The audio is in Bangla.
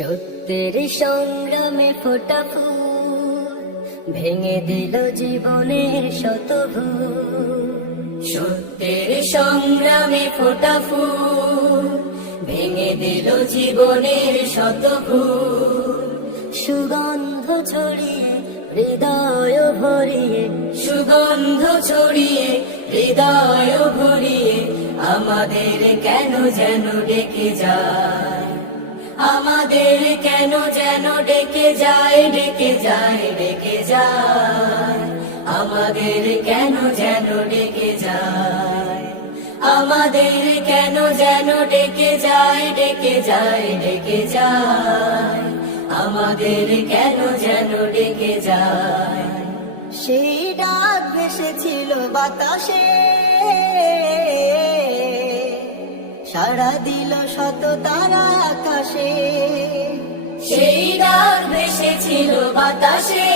সত্যের সংগ্রামে ফোটা ফুল ভেঙে দিল জীবনের শত ভুল। সত্যের সংগ্রামে ফোটা ফুল ভেঙে দিল জীবনের শত ভুল। সুগন্ধ ছড়িয়ে হৃদয় ভরিয়ে, সুগন্ধ ছড়িয়ে হৃদয় ভরিয়ে আমাদের কেন যেন ডেকে যায়, আমাদের কেন যেন ডেকে যায়, ডেকে যায়, ডেকে যায়, আমাদের কেন যেন ডেকে যায়, আমাদের কেন যেন ডেকে যায়, ডেকে যায়, ডেকে যায়, আমাদের কেন যেন ডেকে যায়। সেই ডাক ভেসেছিল বাতাসে, সাড়া দিল শত তারা আকাশে। সেই ডাক ভেসেছিল বাতাসে,